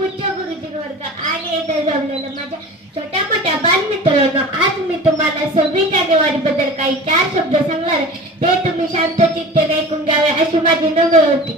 पूज्य गुरुजी वर्ग आणि इथे जमलेलं माझ्या छोट्या मोठ्या बालमित्रांनो, आज मी तुम्हाला 26 जानेवारी बद्दल काही 4 शब्द सांगणार आहे. ते तुम्ही शांत चित्तेने ऐकून घ्यावे अशी माझी नम्र होती.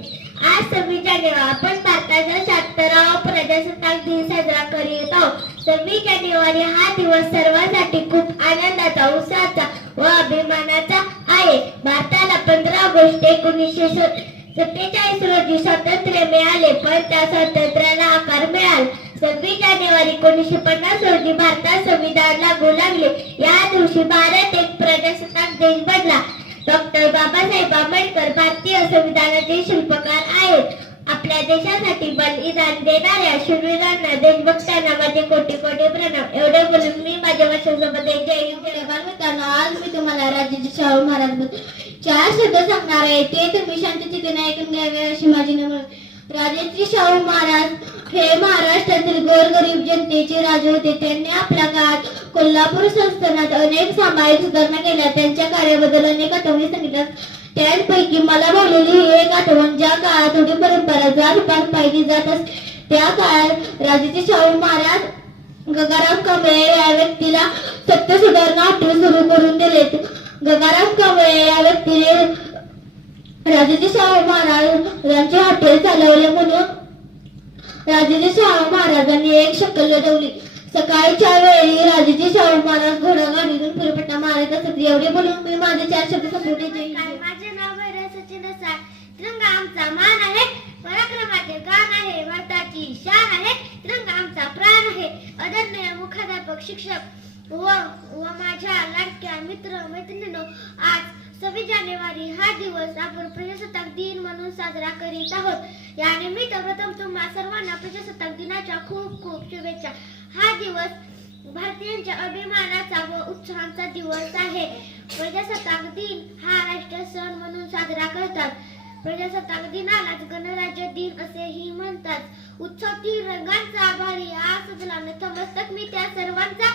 आज 26 जानेवारी आपण भारताचा 76वा प्रजासत्ताक दिन साजरा करीत आहोत. 26 जानेवारी हा दिवस सर्वांसाठी खूप आनंदाचा, उत्साहाचा व अभिमानाचा आहे. भारताला 15 ऑगस्ट 1947 रोजी स्वातंत्र्य मिळाले, पण त्या स्वातंत्र्याला आकार मिळाला 26 जानेवारी 1950 रोजी भारतात संविधान लागू लागले. या दिवशी भारत एक प्रजासत्ताक देश बनला. डॉक्टर बाबासाहेब आंबेडकर भारतीय संविधानाचे शिल्पकार आहेत. आपल्या देशासाठी बलिदान देणाऱ्या शूरवीरांना, देशभक्तांना माझे कोटी कोटी प्रणाम. एवढे बोलून मी माझ्या वर्षासोबत जय हिंद. आज मी तुम्हाला राजाजी शाहू महाराज 4 शब्द सांगणार आहे. ते तुम्ही शांतचित्तेने ऐकून घ्यावे अशी माझी नम्र. राजाजी शाहू महाराज हे महाराष्ट्रातील गोरगरीब जनतेचे राजे होते. त्यांनी आपल्या काळात कोल्हापूर संस्थानात अनेक सामाजिक सुधारणा केल्या. त्यांच्या कार्याबद्दल अनेक आठवणी सांगितल्या. त्यापैकी मला बोललेली एक आठवण, ज्या काळात थोडी परंपरा जात रूपात पाहिली जात असते, त्या काळात राजाजी शाहू महाराज गंगाराम कांबळे या व्यक्तीला सत्य सुधारणा हॉटेल सुरू करून दिले. गंगाराम कांबळे या व्यक्तीने राजाजी शाहू महाराज यांचे हॉटेल चालवले, म्हणून राजाजी शाहू महाराजांनी एक शक्कल लढवली. सकाळच्या वेळी राजाजी शाहू महाराज घोडागाडीतून फेरफटका मारत असत. एवढे बोलून मी माझे 4 शब्द संपवते. माझे नाव आहे सचिन असाळ. तिरंगा आमचा मान आहे, पराक्रमाचे गान आहे, भारताची शान आहे, तिरंगा आमचा प्राण आहे. आदरणीय मुख्याध्यापक, शिक्षक व माझ्या लाडक्या मित्र मैत्रिणींनो, आज 26 जानेवारी हा दिवस आपण प्रजासत्ताक दिन म्हणून साजरा करीत आहोत. या निमित्त प्रथम तुम्हा सर्वांना प्रजासत्ताक दिनाच्या खूप खूप शुभेच्छा. हा दिवस भारतीयांच्या अभिमानाचा व उत्साहाचा दिवस आहे. प्रजासत्ताक दिन हा राष्ट्रीय सण म्हणून साजरा करतात. प्रजासत्ताक दिनालाच गणराज्य दिन असेही म्हणतात. उत्सव रंगांचा आभारी आज सजला नतमस्तक मी त्या सर्वांचा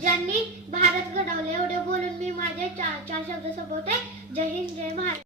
ज्यांनी भारत घडवले. एवढे बोलून मी माझे 4 शब्द संपवते. जय हिंद, जय